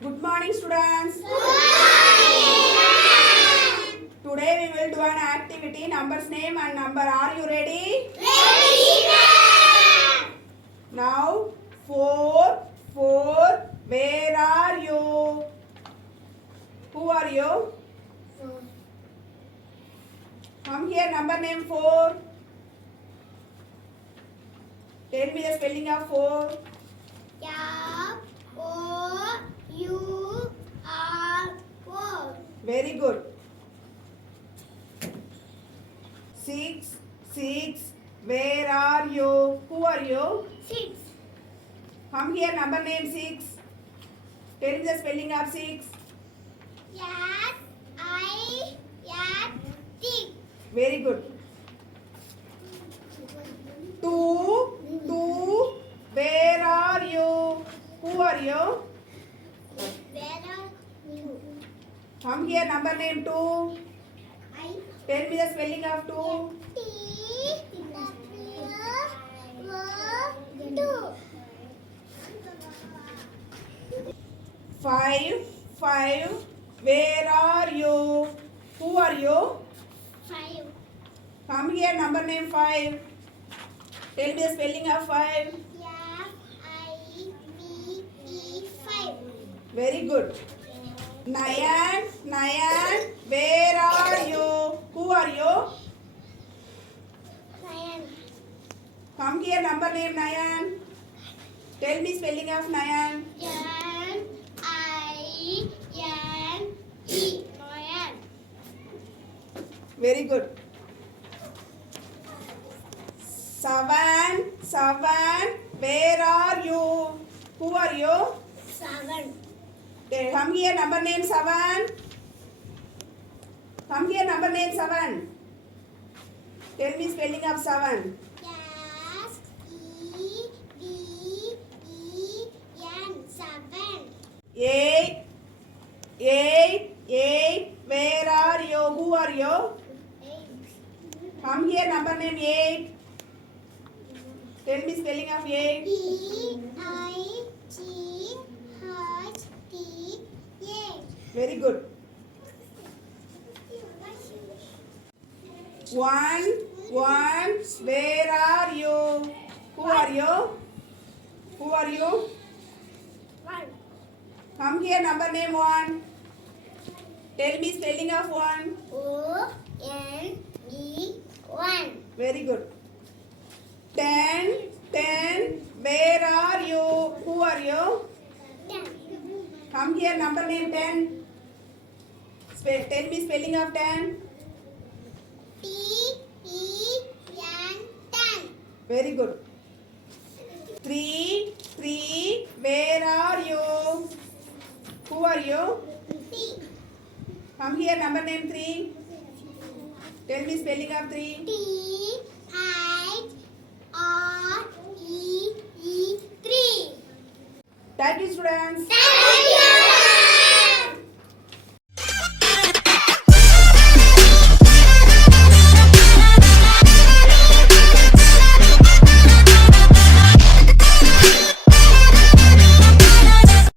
Good morning, students. Today we will do an activity, numbers name and number. Are you ready? Ready, Now 4, where are you? Who are you? Come here, number name 4. Tell me the spelling of 4. F-O-U-R-4. Very good. 6, where are you? Who are you? 6. Come here, number name 6. Tell me the spelling of 6. S-I-S-T. Very good. 2, where are you? Who are you? Where are you? Come here, number name 2. I Tell me the spelling of 2. T W 2. 5, where are you? Who are you? 5. Come here, number name 5. Tell me the spelling of 5. F-I-V-E 5. Very good. 9, where are you? Who are you? 9. Come here, number name 9. Tell me spelling of 9. N-I-N-E 9. Very good. 7, where are you? Who are you? 7. Come here, number name 7. Come here, number name 7. Tell me spelling of 7. S-E-V-E-N 7. 8, where are you? Who are you? 8. Come here, number name 8. Tell me spelling of 8. P-I-G-H-T-A. Very good. 1, where are you? Who are you? Who are you? 1. Come here, number name 1. Tell me spelling of 1. O-N-E 1. Very good. 10, where are you? Who are you? 10. Come here, number name 10. Tell me spelling of 10. T-E-N 10. Very good. 3, where are you? Who are you? 3. Come here, number name 3. Tell me spelling of 3. T-I-R-E-E 3. Thank you, students. Thank you.